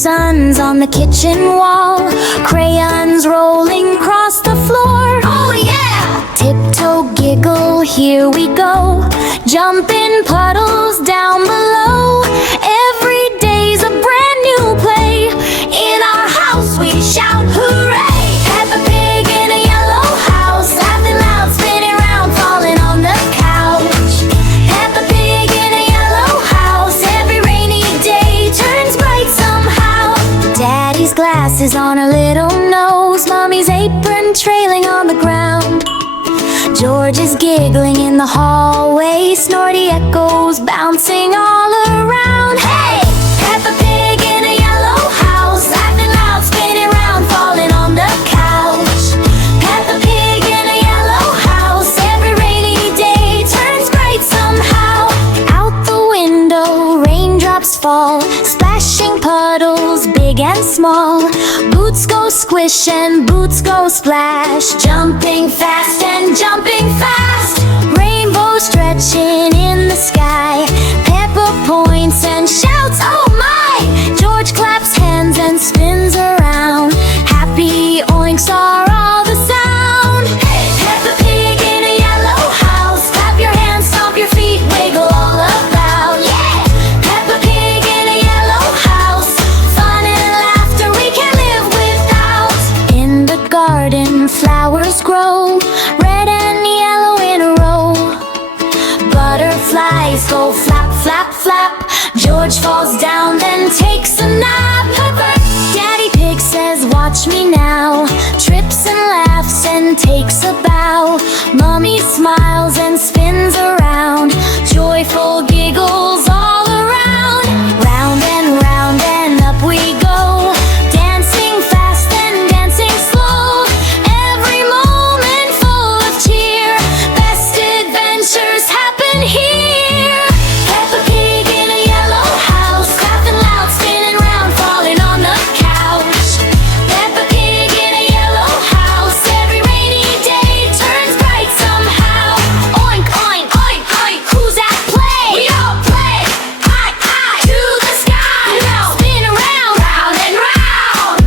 suns on the kitchen wall, crayons rolling across the floor. Oh yeah! Tiptoe, giggle, here we go, jumping puddles down below. Every day's a brand new play. In our house we shout hooray! Peppa Pig in a yellow house, laughing loud, spinning round, falling on the couch. Peppa Pig in a yellow house, every rainy day turns bright somehow. Daddy's glasses on her little nose, Mommy's apron trailing on the ground. George is giggling in the hallway, Snorty echoes bouncing all around. Hey! Peppa Pig in a yellow house, laughing loud, spinning round, falling on the couch. Peppa Pig in a yellow house, every rainy day turns bright somehow. Out the window, raindrops fall, splashing puddles big and small. Boots go squish and boots go splash, jumping fast and jumping fast. Rainbow stretching in the sky, Peppa points and shouts, oh my! George claps hands and spins around, happy oinks are all the sound. Hey! Peppa Pig in a yellow house, clap your hands, stomp your feet, wiggle all about. Yeah! Peppa Pig in a yellow house, fun and laughter we can't live without. In the garden flowers grow, red and yellow in a row. Butterflies go flap, flap, flap. George falls down, then takes a nap. Daddy Pig says, watch me now, trips and laughs and takes a bow. Mommy smiles and spins around, joyful giggles all around. Round and up we go, dancing fast and dancing slow. Every moment full of cheer, best adventures happen here. Peppa Pig in a yellow house, laughing loud, spinning round, falling on the couch. Peppa Pig in a yellow house, every rainy day turns bright somehow. Oink, oink, oink, oink, who's at play? We all play, high, high, to the sky. Now spin around, round and round.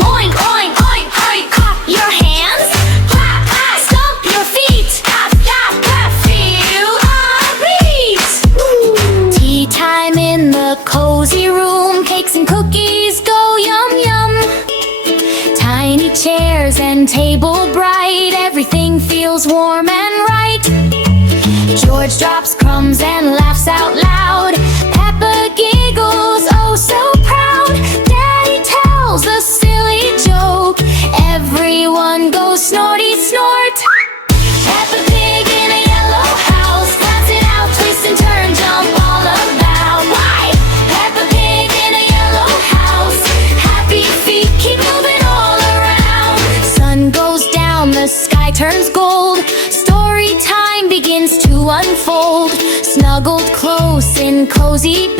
Oink, oink, oink, oink, clap your hands, clap, clap, stomp your feet, clap, clap, clap, feel our beat. Tea time in the cozy room, cakes and cookies go yum yum. Tiny chairs and table bright, everything feels warm and right. George drops crumbs and laughs out loud, Peppa giggles oh so proud. Daddy tells a silly joke, everyone goes snorty snort. Peppa Pig in a yellow house, glancing out, twist and turn, jump all about. Why? Peppa Pig in a yellow house, happy feet keep moving all around. Sun goes down, the sky turns gold, story time begins to unfold. Snuggled close in cozy